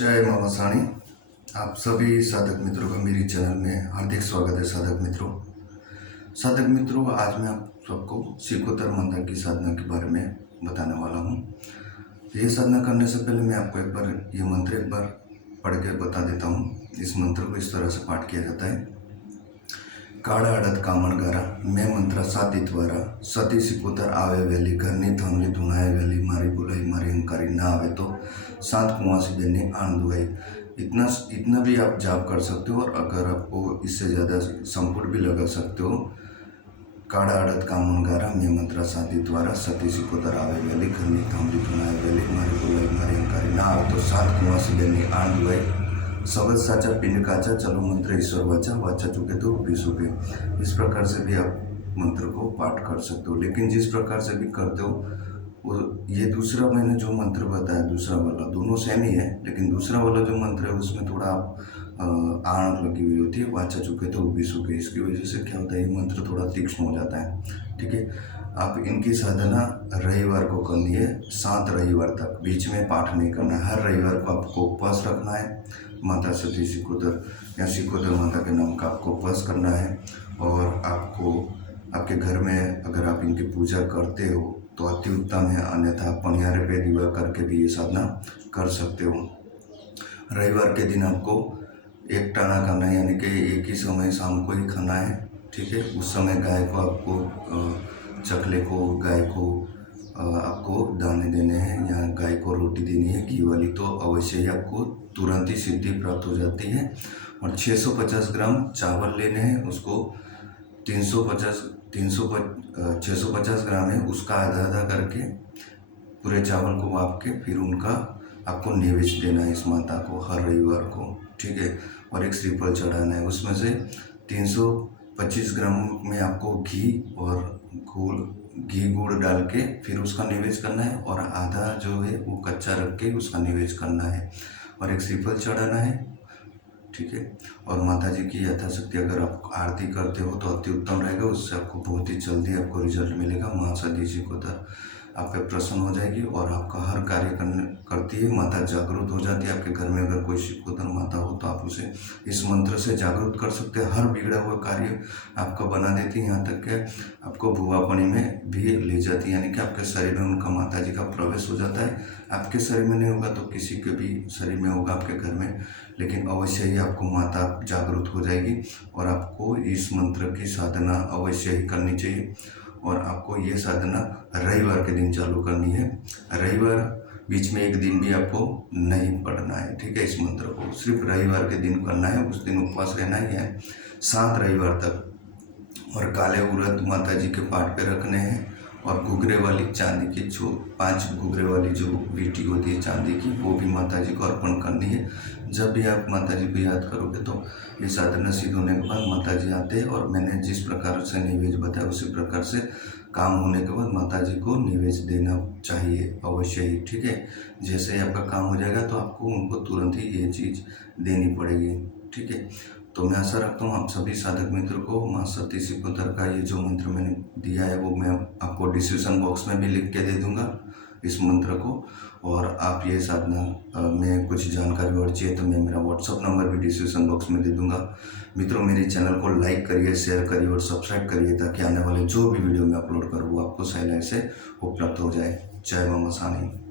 जय मामा साणी। आप सभी साधक मित्रों का मेरी चैनल में हार्दिक स्वागत है। साधक मित्रों, आज मैं आप सबको सिकोतर मंत्र की साधना के बारे में बताने वाला हूँ। ये साधना करने से पहले मैं आपको एक बार ये मंत्र एक बार पढ़ के बता देता हूँ। इस मंत्र को इस तरह से पाठ किया जाता है। काड़ा अड़त कामण गारा मैं मंत्र साति द्वारा सती सिकोतर आवे वेली घरनी थमली धुनाए वेली मारी बुलाई मारी अंकारी ना आवे तो सात कुआसी बेनी आन दुआई। इतना भी आप जाप कर सकते हो, और अगर आपको इससे ज़्यादा संपुट भी लगा सकते हो। काड़ा अड़त कामण गारा मैं मंत्र साति द्वारा सती सिकोतर आवे वेली घरनी थमली धुनाए वेली मारी बुलाई मारी अंकारी ना आवे तो सात कुआसी बेनी आन दुआई। सबद साचा पिंड काचा चलो मंत्र ईश्वर वाचा वाचा चुके तो विसुके। इस प्रकार से भी आप मंत्र को पाठ कर सकते हो। लेकिन जिस प्रकार से भी करते हो वो ये दूसरा मैंने जो मंत्र बताया, दूसरा वाला दोनों सेम ही है, लेकिन दूसरा वाला जो मंत्र है उसमें थोड़ा आप आण लगी हुई होती है, वाचा चुके तो विसुके। इसकी वजह से क्या होता है, ये मंत्र थोड़ा तीक्ष्ण हो जाता है। ठीक है, आप इनकी साधना रविवार को करनी है, 7 रविवार तक। बीच में पाठ नहीं करना है। हर रविवार को आपको उपवास रखना है। माता सती सिकोतर या सिकोतर माता के नाम का आपको उपवास करना है। और आपको आपके घर में अगर आप इनकी पूजा करते हो तो अति उत्तम है, अन्यथा पनियारे पे दीवा करके भी ये साधना कर सकते हो। रविवार के दिन आपको एक टाना खाना है, यानी कि एक ही समय शाम को ही खाना है। ठीक है, उस समय गाय को आपको चकले को गाय को आपको दाने देने हैं या गाय को रोटी देनी है घी वाली, तो अवश्य ही आपको तुरंत ही सिद्धि प्राप्त हो जाती है। और 650 ग्राम चावल लेने हैं, उसको 650 ग्राम है, उसका आधा आधा करके पूरे चावल को आप के फिर उनका आपको नैवेद्य देना है इस माता को हर रविवार को। ठीक है, और एक श्रीफल चढ़ाना है। उसमें से 325 ग्राम में आपको घी और घी गुड़ डाल के फिर उसका निवेश करना है, और आधा जो है वो कच्चा रख के उसका निवेश करना है, और एक श्रीफल चढ़ाना है। ठीक है, और माता जी की यथाशक्ति अगर आप आरती करते हो तो अति उत्तम रहेगा। उससे आपको बहुत ही जल्दी आपको रिजल्ट मिलेगा। माँ सती सिकोतर आप पे प्रसन्न हो जाएगी और आपका हर कार्य करती है। माता जागरूक हो जाती है। आपके घर में अगर कोई सिकोतर माता हो तो आप उसे इस मंत्र से जागरूक कर सकते हैं। हर बिगड़ा हुआ कार्य आपका बना देती है, यहाँ तक कि आपको भुवापणी में भी ले जाती है, यानी कि आपके शरीर में उनका माता जी का प्रवेश हो जाता है। आपके शरीर में नहीं होगा तो किसी के भी शरीर में होगा आपके घर में, लेकिन अवश्य ही आपको माता जागरूक हो जाएगी। और आपको इस मंत्र की साधना अवश्य ही करनी चाहिए। और आपको ये साधना रविवार के दिन चालू करनी है। रविवार बीच में एक दिन भी आपको नहीं पढ़ना है। ठीक है, इस मंत्र को सिर्फ रविवार के दिन करना है। उस दिन उपवास रहना ही है 7 रविवार तक। और काले उड़द माता जी के पाठ पे रखने हैं, और घुघरे वाली चांदी की जो 5 घुघरे वाली जो वीटी होती है चांदी की, वो भी माता जी को अर्पण करनी है। जब भी आप माता जी को याद करोगे तो ये साधना सिद्ध होने के बाद माता जी आते हैं, और मैंने जिस प्रकार से निवेद्य बताया उसी प्रकार से काम होने के बाद माता जी को निवेद्य देना चाहिए अवश्य ही। ठीक है, जैसे ही आपका काम हो जाएगा तो आपको उनको तुरंत ही ये चीज़ देनी पड़ेगी। ठीक है, तो मैं आशा रखता हूँ आप सभी साधक मित्रों को माँ सती सिकोतर का ये जो मंत्र मैंने दिया है वो मैं आपको डिस्क्रिप्शन बॉक्स में भी लिख के दे दूँगा इस मंत्र को। और आप ये साधना में कुछ जानकारी और चाहिए तो मैं मेरा व्हाट्सअप नंबर भी डिस्क्रिप्शन बॉक्स में दे दूँगा। मित्रों, मेरे चैनल को लाइक करिए, शेयर करिए और सब्सक्राइब करिए, ताकि आने वाले जो भी वीडियो मैं अपलोड करूँ वो आपको सहज से उपलब्ध हो जाए। जय मामा सानी।